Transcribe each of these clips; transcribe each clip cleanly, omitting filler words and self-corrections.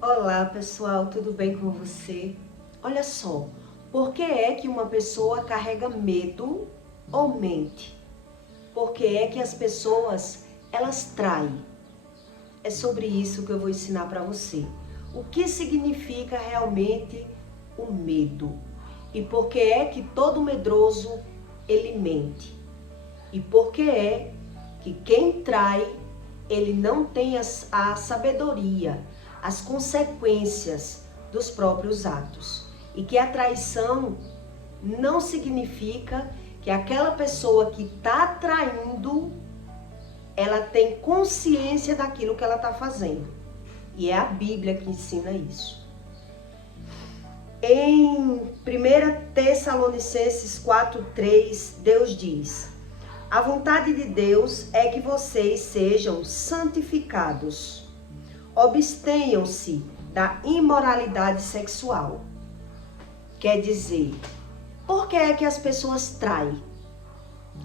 Olá pessoal, tudo bem com você? Olha só, por que é que uma pessoa carrega medo ou mente? Por que é que as pessoas, elas traem? É sobre isso que eu vou ensinar para você. O que significa realmente o medo? E por que é que todo medroso, ele mente? E por que é que quem trai, ele não tem a sabedoria, as consequências dos próprios atos. E que a traição não significa que aquela pessoa que está traindo, ela tem consciência daquilo que ela está fazendo. E é a Bíblia que ensina isso. Em 1 Tessalonicenses 4:3, Deus diz: a vontade de Deus é que vocês sejam santificados. Abstenham-se da imoralidade sexual. Quer dizer, por que é que as pessoas traem?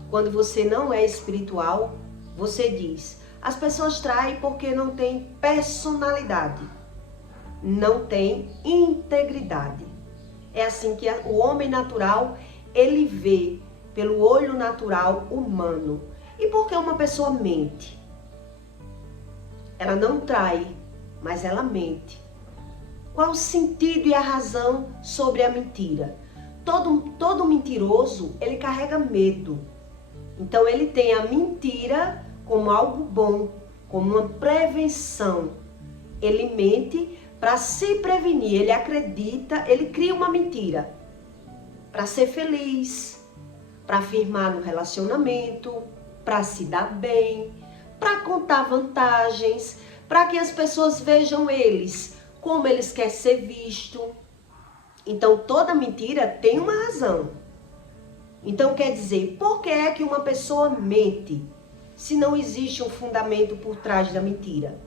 Quando você não é espiritual, você diz, as pessoas traem porque não tem personalidade, não tem integridade. É assim que o homem natural, ele vê pelo olho natural humano. E por que uma pessoa mente? Ela não trai, mas ela mente. Qual o sentido e a razão sobre a mentira? Todo mentiroso, ele carrega medo. Então ele tem a mentira como algo bom, como uma prevenção. Ele mente para se prevenir, ele acredita, ele cria uma mentira para ser feliz, para afirmar no relacionamento, para se dar bem, para contar vantagens, para que as pessoas vejam eles como eles querem ser vistos. Então toda mentira tem uma razão. Então quer dizer, por que é que uma pessoa mente se não existe um fundamento por trás da mentira?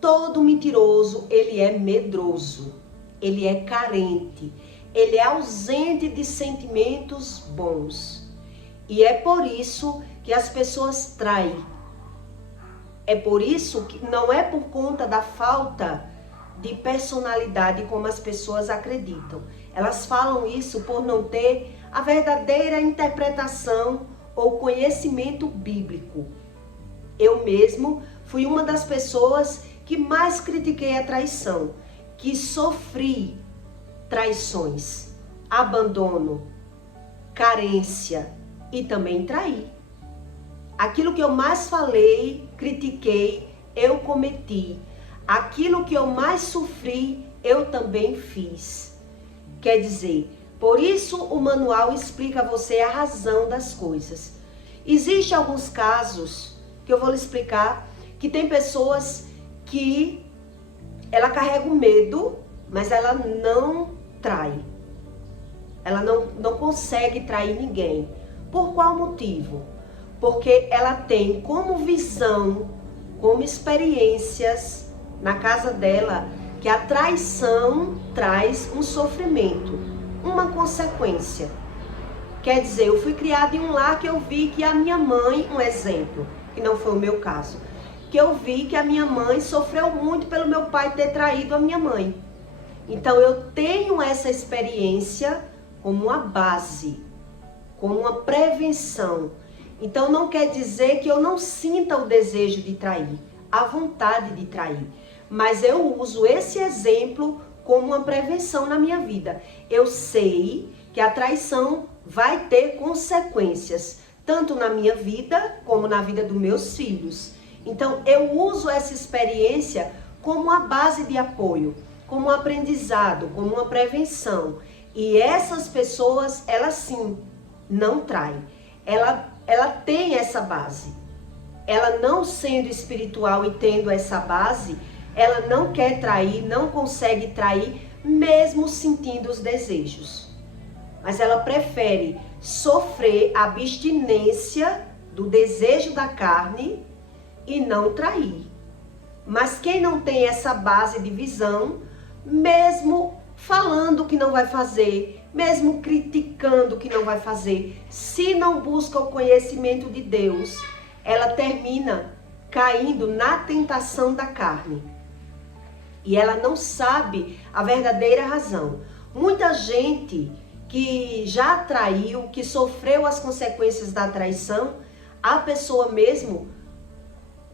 Todo mentiroso, ele é medroso, ele é carente, ele é ausente de sentimentos bons. E é por isso que as pessoas traem. É por isso que não é por conta da falta de personalidade como as pessoas acreditam. Elas falam isso por não ter a verdadeira interpretação ou conhecimento bíblico. Eu mesmo fui uma das pessoas que mais critiquei a traição, que sofri traições, abandono, carência e também traí. Aquilo que eu mais falei, critiquei, eu cometi. Aquilo que eu mais sofri, eu também fiz. Quer dizer, por isso o manual explica a você a razão das coisas. Existem alguns casos que eu vou lhe explicar, que tem pessoas que ela carrega o medo, mas ela não trai. Ela não consegue trair ninguém. Por qual motivo? Porque ela tem como visão, como experiências na casa dela, que a traição traz um sofrimento, uma consequência. Quer dizer, eu fui criada em um lar que eu vi que a minha mãe, um exemplo, que não foi o meu caso, que eu vi que a minha mãe sofreu muito pelo meu pai ter traído a minha mãe. Então eu tenho essa experiência como uma base, como uma prevenção. Então não quer dizer que eu não sinta o desejo de trair, a vontade de trair. Mas eu uso esse exemplo como uma prevenção na minha vida. Eu sei que a traição vai ter consequências, tanto na minha vida como na vida dos meus filhos. Então eu uso essa experiência como uma base de apoio, como um aprendizado, como uma prevenção. E essas pessoas, elas sim, não traem. Ela tem essa base. Ela não sendo espiritual e tendo essa base, ela não quer trair, não consegue trair, mesmo sentindo os desejos. Mas ela prefere sofrer a abstinência do desejo da carne e não trair. Mas quem não tem essa base de visão, mesmo falando que não vai fazer, mesmo criticando que não vai fazer, se não busca o conhecimento de Deus, ela termina caindo na tentação da carne. E ela não sabe a verdadeira razão. Muita gente que já traiu, que sofreu as consequências da traição, a pessoa mesmo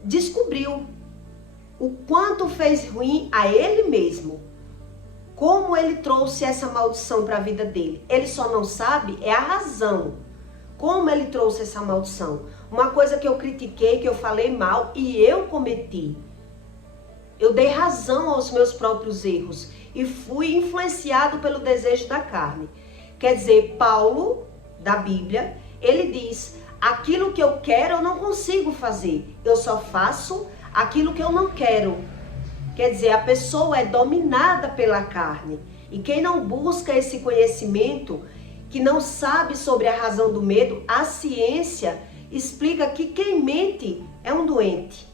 descobriu o quanto fez ruim a ele mesmo. Como ele trouxe essa maldição para a vida dele. Ele só não sabe é a razão. Como ele trouxe essa maldição. Uma coisa que eu critiquei, que eu falei mal e eu cometi. Eu dei razão aos meus próprios erros e fui influenciado pelo desejo da carne. Quer dizer, Paulo, da Bíblia, ele diz, aquilo que eu quero eu não consigo fazer. Eu só faço aquilo que eu não quero. Quer dizer, a pessoa é dominada pela carne. E quem não busca esse conhecimento, que não sabe sobre a razão do medo, a ciência explica que quem mente é um doente.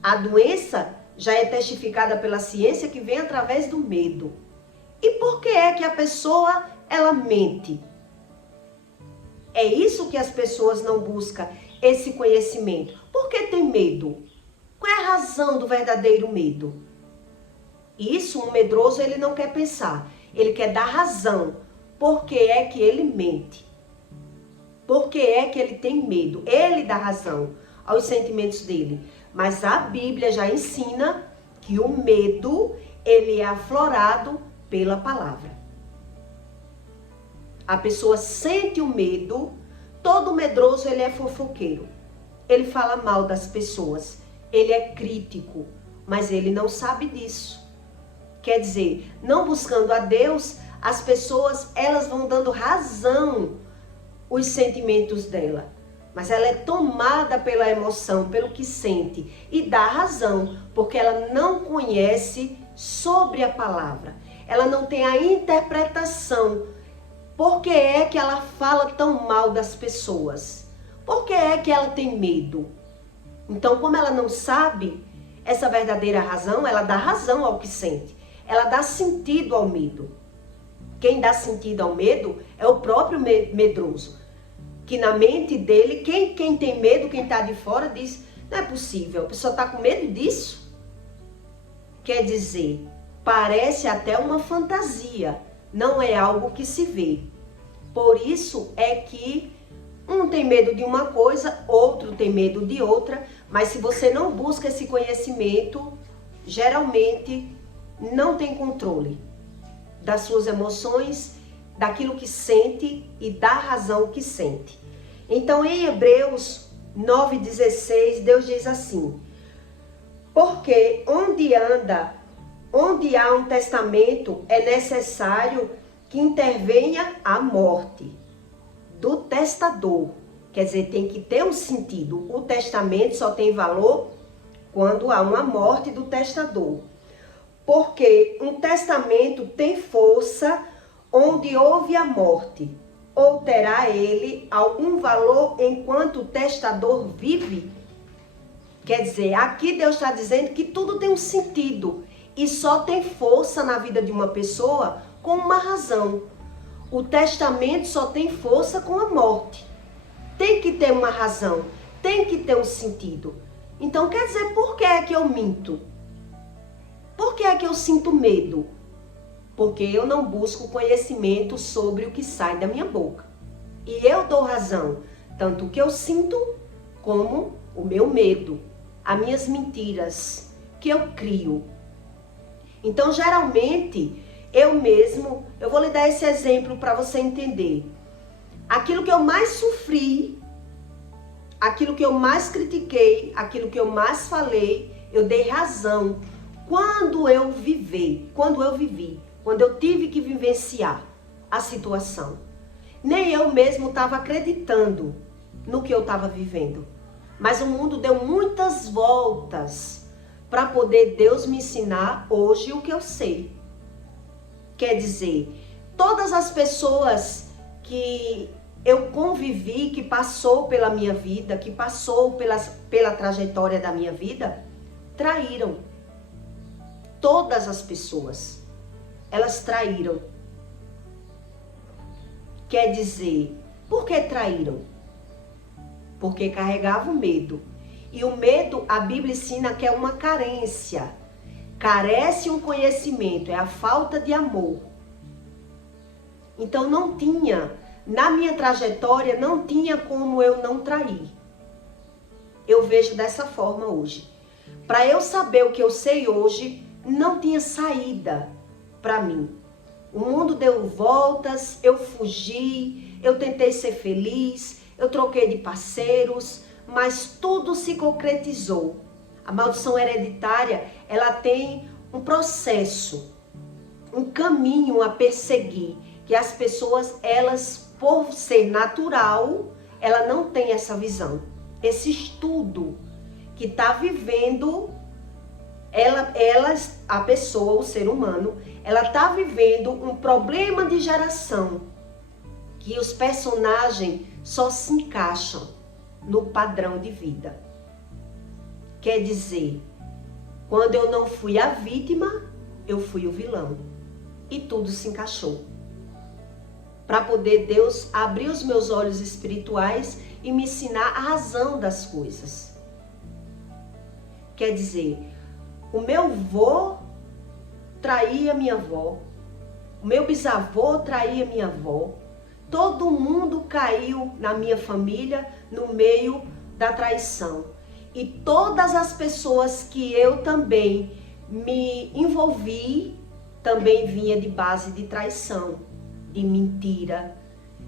A doença já é testificada pela ciência que vem através do medo. E por que é que a pessoa, ela mente? É isso que as pessoas não buscam, esse conhecimento. Por que tem medo? Qual é a razão do verdadeiro medo? Isso, um medroso, ele não quer pensar. Ele quer dar razão. Por que é que ele mente? Por que é que ele tem medo? Ele dá razão aos sentimentos dele. Mas a Bíblia já ensina que o medo, ele é aflorado pela palavra. A pessoa sente o medo, todo medroso ele é fofoqueiro. Ele fala mal das pessoas, ele é crítico, mas ele não sabe disso. Quer dizer, não buscando a Deus, as pessoas elas vão dando razão os sentimentos dela. Mas ela é tomada pela emoção, pelo que sente e dá razão, porque ela não conhece sobre a palavra. Ela não tem a interpretação. Por que é que ela fala tão mal das pessoas? Por que é que ela tem medo? Então, como ela não sabe essa verdadeira razão, ela dá razão ao que sente. Ela dá sentido ao medo. Quem dá sentido ao medo é o próprio medroso. Que na mente dele, quem tem medo, quem está de fora, diz, não é possível, a pessoa está com medo disso. Quer dizer, parece até uma fantasia, não é algo que se vê. Por isso é que um tem medo de uma coisa, outro tem medo de outra, mas se você não busca esse conhecimento, geralmente não tem controle das suas emoções, daquilo que sente e da razão que sente. Então, em Hebreus 9,16, Deus diz assim, porque onde há um testamento, é necessário que intervenha a morte do testador. Quer dizer, tem que ter um sentido. O testamento só tem valor quando há uma morte do testador. Porque um testamento tem força onde houve a morte, ou terá ele algum valor enquanto o testador vive? Quer dizer, aqui Deus está dizendo que tudo tem um sentido e só tem força na vida de uma pessoa com uma razão. O testamento só tem força com a morte. Tem que ter uma razão, tem que ter um sentido. Então, quer dizer, por que é que eu minto? Por que é que eu sinto medo? Porque eu não busco conhecimento sobre o que sai da minha boca. E eu dou razão, tanto o que eu sinto, como o meu medo, as minhas mentiras que eu crio. Então, geralmente, eu vou lhe dar esse exemplo para você entender. Aquilo que eu mais sofri, aquilo que eu mais critiquei, aquilo que eu mais falei, eu dei razão. Quando eu vivi, quando eu tive que vivenciar a situação, nem eu mesmo estava acreditando no que eu estava vivendo. Mas o mundo deu muitas voltas para poder Deus me ensinar hoje o que eu sei. Quer dizer, todas as pessoas que eu convivi, que passou pela minha vida, que passou pela trajetória da minha vida, traíram. Todas as pessoas, elas traíram. Quer dizer, por que traíram? Porque carregavam medo. E o medo, a Bíblia ensina que é uma carência. carece um conhecimento, é a falta de amor. Então não tinha, na minha trajetória, não tinha como eu não trair. Eu vejo dessa forma hoje. Para eu saber o que eu sei hoje, não tinha saída para mim. O mundo deu voltas, eu fugi, eu tentei ser feliz, eu troquei de parceiros, mas tudo se concretizou. A maldição hereditária, ela tem um processo, um caminho a perseguir, que as pessoas, elas, por ser natural, ela não tem essa visão. Esse estudo que está vivendo, a pessoa, o ser humano, ela está vivendo um problema de geração, que os personagens só se encaixam no padrão de vida. Quer dizer, quando eu não fui a vítima, eu fui o vilão. E tudo se encaixou. Para poder Deus abrir os meus olhos espirituais e me ensinar a razão das coisas. Quer dizer, o meu avô traía minha avó, o meu bisavô traía minha avó, todo mundo caiu na minha família no meio da traição. E todas as pessoas que eu também me envolvi, também vinha de base de traição, de mentira.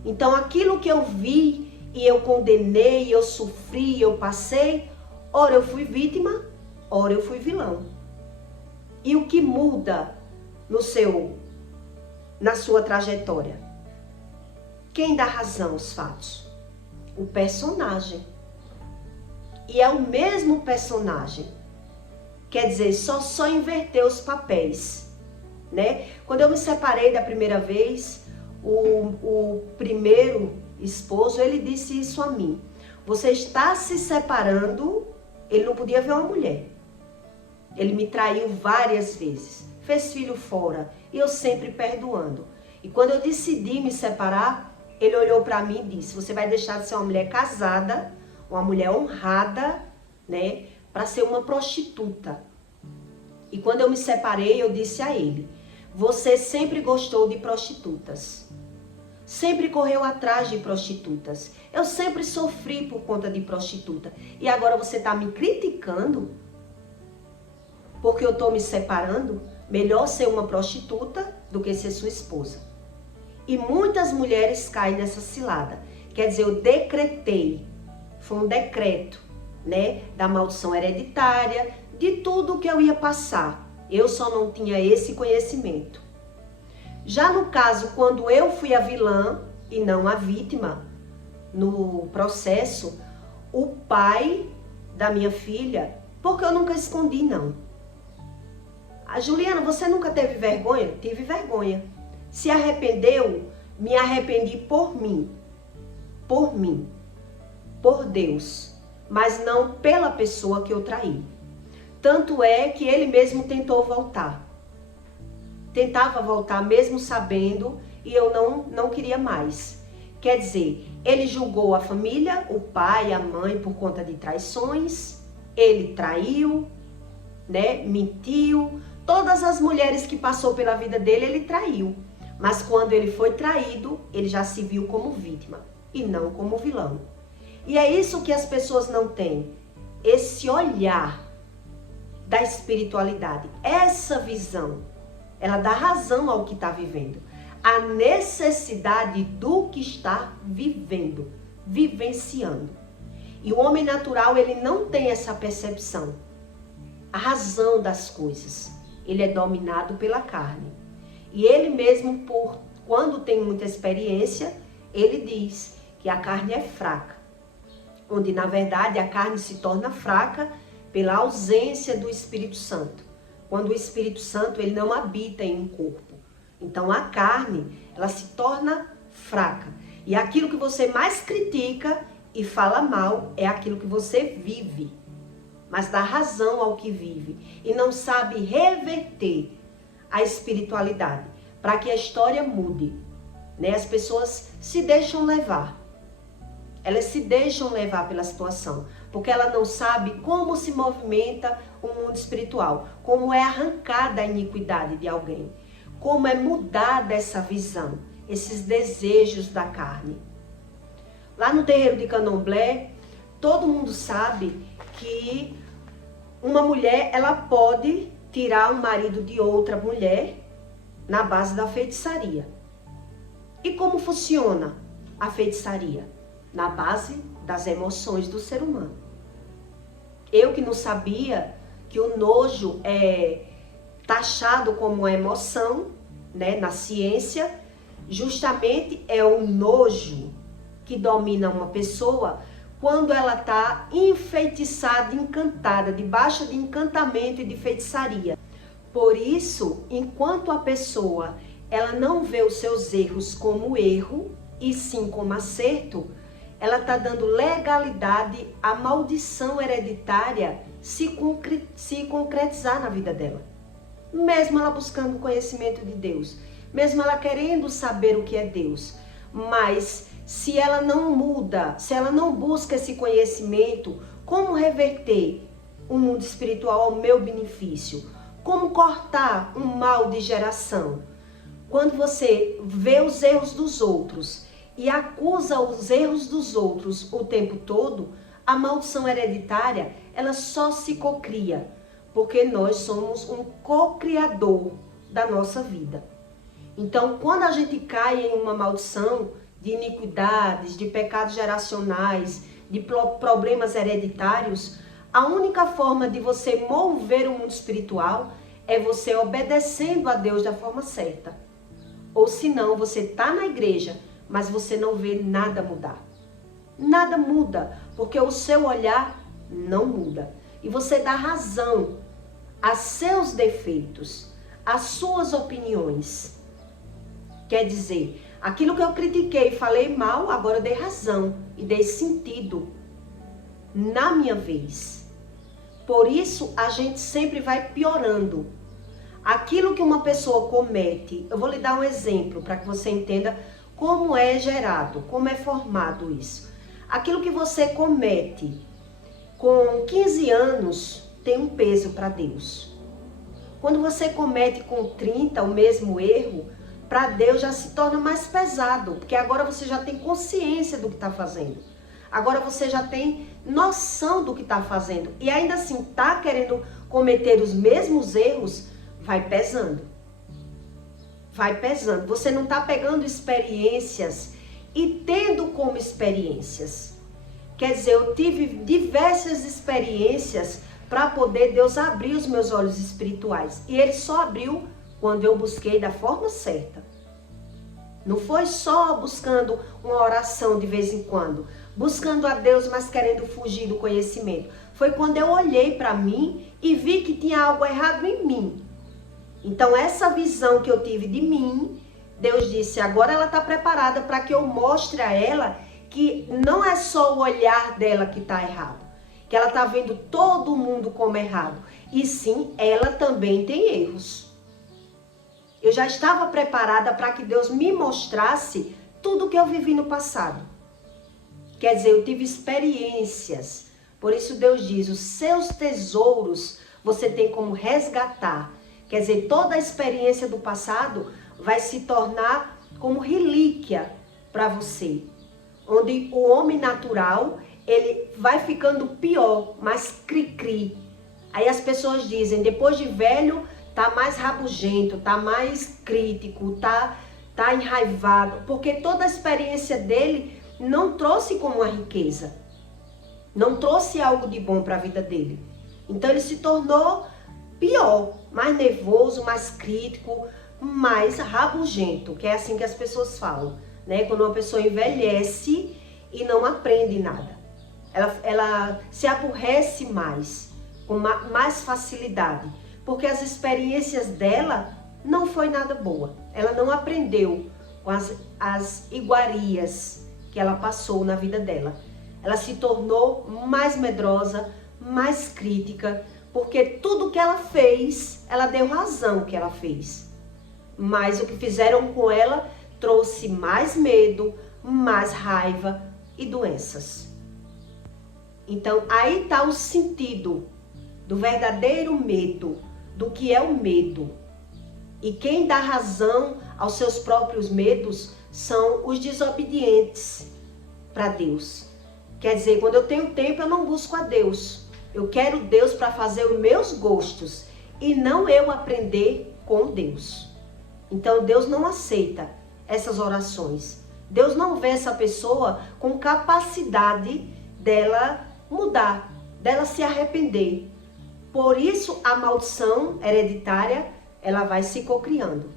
Então aquilo que eu vi e eu condenei, eu sofri, eu passei, ora eu fui vítima, ora eu fui vilão. E o que muda na sua trajetória? Quem dá razão aos fatos? O personagem. E é o mesmo personagem. Quer dizer, só inverteu os papéis, né? Quando eu me separei da primeira vez, o primeiro esposo, ele disse isso a mim. Você está se separando, ele não podia ver uma mulher. Ele me traiu várias vezes, fez filho fora, e eu sempre perdoando. E quando eu decidi me separar, ele olhou para mim e disse, você vai deixar de ser uma mulher casada, uma mulher honrada, né, para ser uma prostituta. E quando eu me separei, eu disse a ele, você sempre gostou de prostitutas. Sempre correu atrás de prostitutas. Eu sempre sofri por conta de prostituta. E agora você está me criticando? Porque eu estou me separando? Melhor ser uma prostituta do que ser sua esposa. E muitas mulheres caem nessa cilada. Quer dizer, eu decretei. Foi um decreto, né? Da maldição hereditária, de tudo que eu ia passar. Eu só não tinha esse conhecimento. Já no caso, quando eu fui a vilã e não a vítima, no processo, o pai da minha filha, porque eu nunca escondi, não. A Juliana, você nunca teve vergonha? Tive vergonha. Se arrependeu? Me arrependi por mim. Por mim. Por Deus. Mas não pela pessoa que eu traí. Tanto é que ele mesmo tentou voltar. Tentava voltar mesmo sabendo e eu não queria mais. Quer dizer, ele julgou a família, o pai, a mãe por conta de traições. Ele traiu, né? Mentiu. Todas as mulheres que passou pela vida dele, ele traiu. Mas quando ele foi traído, ele já se viu como vítima e não como vilão. E é isso que as pessoas não têm. Esse olhar da espiritualidade. Essa visão. Ela dá razão ao que está vivendo. A necessidade do que está vivendo. Vivenciando. E o homem natural, ele não tem essa percepção. A razão das coisas. Ele é dominado pela carne. E ele mesmo, quando tem muita experiência, ele diz que a carne é fraca. Onde, na verdade, a carne se torna fraca pela ausência do Espírito Santo. Quando o Espírito Santo, ele não habita em um corpo. Então, a carne, ela se torna fraca. E aquilo que você mais critica e fala mal é aquilo que você vive. Mas dá razão ao que vive. E não sabe reverter a espiritualidade, para que a história mude, né? As pessoas se deixam levar, elas se deixam levar pela situação, porque ela não sabe como se movimenta o mundo espiritual, como é arrancada a iniquidade de alguém, como é mudada essa visão, esses desejos da carne. Lá no terreiro de Candomblé, todo mundo sabe que uma mulher, ela pode tirar o marido de outra mulher na base da feitiçaria. E como funciona a feitiçaria? Na base das emoções do ser humano. Eu que não sabia que o nojo é taxado como uma emoção, né, na ciência, justamente é o nojo que domina uma pessoa quando ela está enfeitiçada, encantada, debaixo de encantamento e de feitiçaria. Por isso, enquanto a pessoa ela não vê os seus erros como erro, e sim como acerto, ela está dando legalidade à maldição hereditária se concretizar na vida dela. Mesmo ela buscando o conhecimento de Deus, mesmo ela querendo saber o que é Deus, mas se ela não muda, se ela não busca esse conhecimento, como reverter o mundo espiritual ao meu benefício? Como cortar um mal de geração? Quando você vê os erros dos outros e acusa os erros dos outros o tempo todo, a maldição hereditária, ela só se cocria, porque nós somos um co-criador da nossa vida. Então, quando a gente cai em uma maldição de iniquidades, de pecados geracionais, de problemas hereditários, a única forma de você mover o mundo espiritual é você obedecendo a Deus da forma certa. Ou senão, você está na igreja, mas você não vê nada mudar. Nada muda, porque o seu olhar não muda. E você dá razão a seus defeitos, às suas opiniões. Quer dizer, aquilo que eu critiquei e falei mal, agora eu dei razão e dei sentido na minha vez. Por isso, a gente sempre vai piorando. Aquilo que uma pessoa comete, eu vou lhe dar um exemplo para que você entenda como é gerado, como é formado isso. Aquilo que você comete com 15 anos tem um peso para Deus. Quando você comete com 30 o mesmo erro, para Deus já se torna mais pesado, porque agora você já tem consciência do que está fazendo. Agora você já tem noção do que está fazendo. E ainda assim está querendo cometer os mesmos erros, vai pesando. Vai pesando. Você não está pegando experiências e tendo como experiências. Quer dizer, eu tive diversas experiências para poder Deus abrir os meus olhos espirituais. E Ele só abriu quando eu busquei da forma certa. Não foi só buscando uma oração de vez em quando, buscando a Deus, mas querendo fugir do conhecimento. Foi quando eu olhei para mim e vi que tinha algo errado em mim. Então essa visão que eu tive de mim, Deus disse, agora ela está preparada para que eu mostre a ela que não é só o olhar dela que está errado, que ela está vendo todo mundo como errado, e sim, ela também tem erros. Eu já estava preparada para que Deus me mostrasse tudo que eu vivi no passado. Quer dizer, eu tive experiências. Por isso Deus diz, os seus tesouros você tem como resgatar. Quer dizer, toda a experiência do passado vai se tornar como relíquia para você. Onde o homem natural, ele vai ficando pior, mais cri-cri. Aí as pessoas dizem, depois de velho, tá mais rabugento, tá mais crítico, tá enraivado, porque toda a experiência dele não trouxe como uma riqueza, não trouxe algo de bom para a vida dele. Então ele se tornou pior, mais nervoso, mais crítico, mais rabugento, que é assim que as pessoas falam, né? Quando uma pessoa envelhece e não aprende nada, ela se aborrece mais, com mais facilidade. Porque as experiências dela não foi nada boa. Ela não aprendeu com as iguarias que ela passou na vida dela. Ela se tornou mais medrosa, mais crítica, porque tudo que ela fez, ela deu razão que ela fez. Mas o que fizeram com ela trouxe mais medo, mais raiva e doenças. Então, aí está o sentido do verdadeiro medo, do que é o medo. E quem dá razão aos seus próprios medos são os desobedientes para Deus. Quer dizer, quando eu tenho tempo, eu não busco a Deus. Eu quero Deus para fazer os meus gostos e não eu aprender com Deus. Então Deus não aceita essas orações. Deus não vê essa pessoa com capacidade dela mudar, dela se arrepender. Por isso a maldição hereditária, ela vai se cocriando.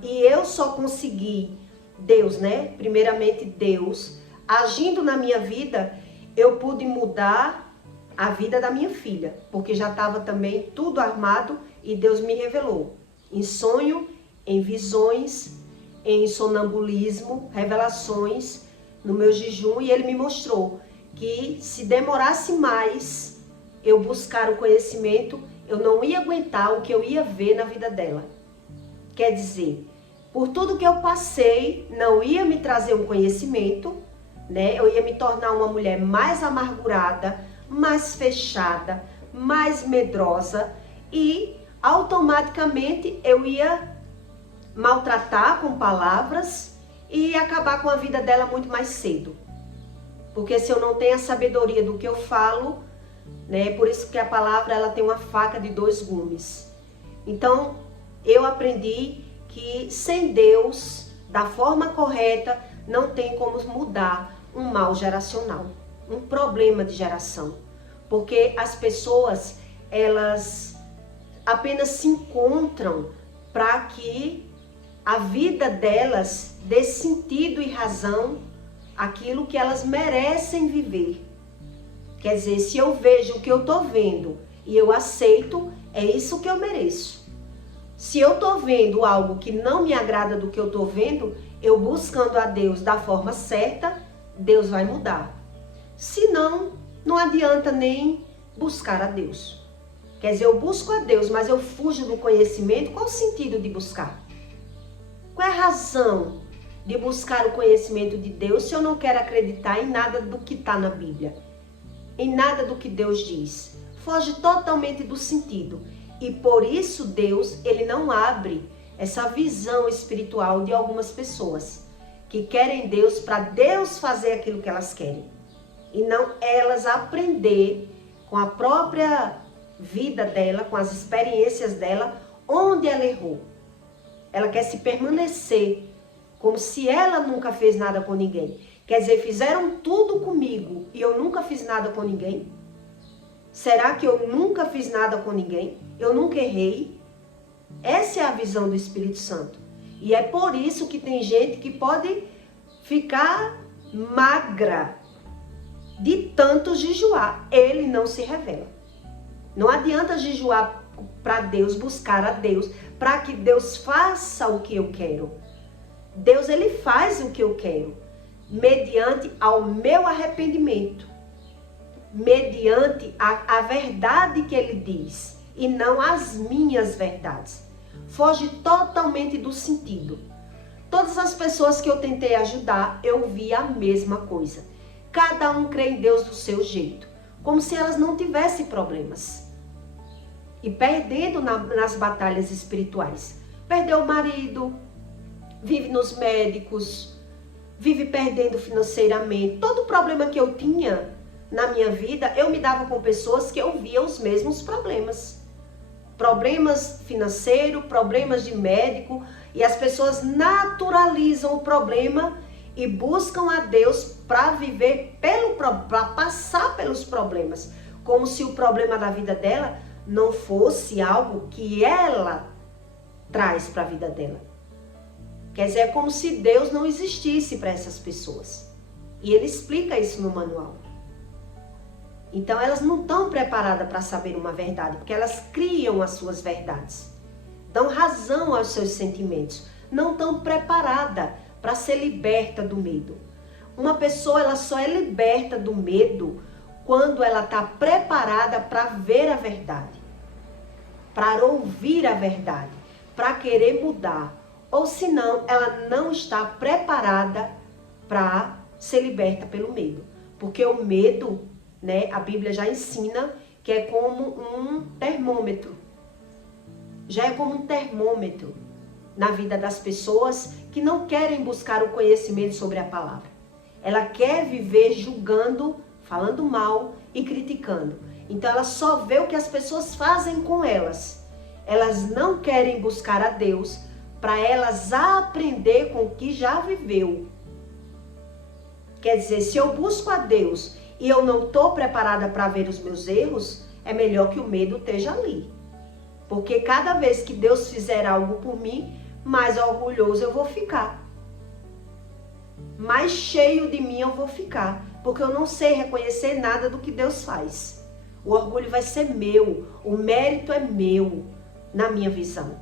E eu só consegui, Deus, né? Primeiramente Deus, agindo na minha vida, eu pude mudar a vida da minha filha, porque já estava também tudo armado e Deus me revelou. Em sonho, em visões, em sonambulismo, revelações, no meu jejum, e Ele me mostrou que se demorasse mais eu buscar o conhecimento, eu não ia aguentar o que eu ia ver na vida dela. Quer dizer, por tudo que eu passei, não ia me trazer um conhecimento, né? Eu ia me tornar uma mulher mais amargurada, mais fechada, mais medrosa e automaticamente eu ia maltratar com palavras e acabar com a vida dela muito mais cedo. Porque se eu não tenho a sabedoria do que eu falo, né? Por isso que a palavra ela tem uma faca de dois gumes. Então, eu aprendi que sem Deus, da forma correta, não tem como mudar um mal geracional, um problema de geração. Porque as pessoas, elas apenas se encontram para que a vida delas dê sentido e razão àquilo que elas merecem viver. Quer dizer, se eu vejo o que eu estou vendo e eu aceito, é isso que eu mereço. Se eu estou vendo algo que não me agrada do que eu estou vendo, eu buscando a Deus da forma certa, Deus vai mudar. Se não, não adianta nem buscar a Deus. Quer dizer, eu busco a Deus, mas eu fujo do conhecimento. Qual o sentido de buscar? Qual é a razão de buscar o conhecimento de Deus se eu não quero acreditar em nada do que está na Bíblia? Em nada do que Deus diz? Foge totalmente do sentido. E por isso Deus, ele não abre essa visão espiritual de algumas pessoas que querem Deus para Deus fazer aquilo que elas querem. E não elas aprender com a própria vida dela, com as experiências dela, onde ela errou. Ela quer se permanecer como se ela nunca fez nada com ninguém. Quer dizer, fizeram tudo comigo e eu nunca fiz nada com ninguém? Será que eu nunca fiz nada com ninguém? Eu nunca errei? Essa é a visão do Espírito Santo. E é por isso que tem gente que pode ficar magra de tanto jejuar. Ele não se revela. Não adianta jejuar para Deus, buscar a Deus, para que Deus faça o que eu quero. Deus, ele faz o que eu quero, mediante ao meu arrependimento, mediante a verdade que ele diz, e não as minhas verdades. Foge totalmente do sentido. Todas as pessoas que eu tentei ajudar, eu vi a mesma coisa. Cada um crê em Deus do seu jeito, como se elas não tivessem problemas. E perdendo nas batalhas espirituais. Perdeu o marido, vive nos médicos, vive perdendo financeiramente. Todo problema que eu tinha na minha vida, eu me dava com pessoas que eu via os mesmos problemas. Problemas financeiros, problemas de médico, e as pessoas naturalizam o problema e buscam a Deus para viver, para passar pelos problemas, como se o problema da vida dela não fosse algo que ela traz para a vida dela. Quer dizer, é como se Deus não existisse para essas pessoas. E ele explica isso no manual. Então elas não estão preparadas para saber uma verdade, porque elas criam as suas verdades. Dão razão aos seus sentimentos. Não estão preparadas para ser liberta do medo. Uma pessoa, ela só é liberta do medo quando ela está preparada para ver a verdade, para ouvir a verdade, para querer mudar. Ou senão, ela não está preparada para ser liberta pelo medo. Porque o medo, né, a Bíblia já ensina que é como um termômetro. Já é como um termômetro na vida das pessoas que não querem buscar o conhecimento sobre a palavra. Ela quer viver julgando, falando mal e criticando. Então ela só vê o que as pessoas fazem com elas. Elas não querem buscar a Deus para elas aprender com o que já viveu. Quer dizer, se eu busco a Deus e eu não estou preparada para ver os meus erros, é melhor que o medo esteja ali. Porque cada vez que Deus fizer algo por mim, mais orgulhoso eu vou ficar. Mais cheio de mim eu vou ficar. Porque eu não sei reconhecer nada do que Deus faz. O orgulho vai ser meu. O mérito é meu, na minha visão.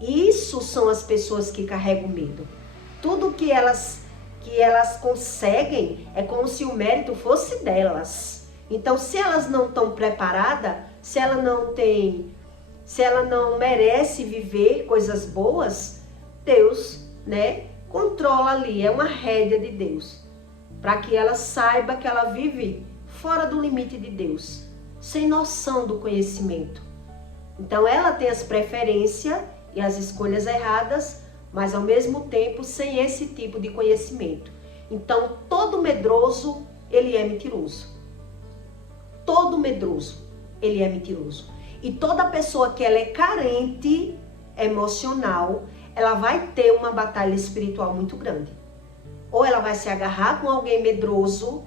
Isso são as pessoas que carregam medo. Tudo que elas conseguem é como se o mérito fosse delas. Então, se elas não estão preparadas, se ela não merece viver coisas boas, Deus, controla ali, é uma rédea de Deus, para que ela saiba que ela vive fora do limite de Deus, sem noção do conhecimento. Então, ela tem as preferências e as escolhas erradas, mas ao mesmo tempo sem esse tipo de conhecimento. Então, todo medroso, ele é mentiroso. Todo medroso, ele é mentiroso. E toda pessoa que ela é carente emocional, ela vai ter uma batalha espiritual muito grande. Ou ela vai se agarrar com alguém medroso,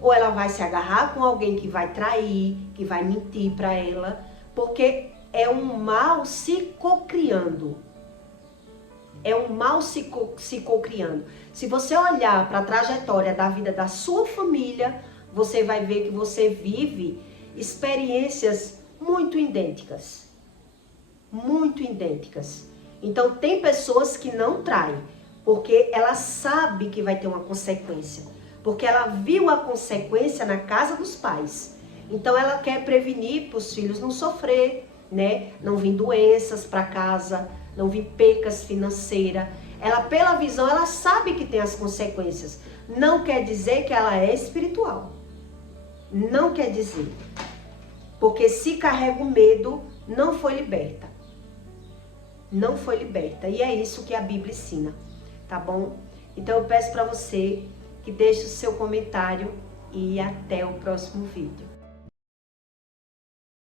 ou ela vai se agarrar com alguém que vai trair, que vai mentir para ela, porque é um mal se cocriando. É um mal se cocriando. Se você olhar para a trajetória da vida da sua família, você vai ver que você vive experiências muito idênticas. Muito idênticas. Então, tem pessoas que não traem, porque ela sabe que vai ter uma consequência. Porque ela viu a consequência na casa dos pais. Então, ela quer prevenir para os filhos não sofrer, não vir doenças para casa, não vir percas financeiras. Ela, pela visão, ela sabe que tem as consequências. Não quer dizer que ela é espiritual. Não quer dizer. Porque se carrega o medo, não foi liberta. Não foi liberta. E é isso que a Bíblia ensina, tá bom? Então eu peço para você que deixe o seu comentário e até o próximo vídeo.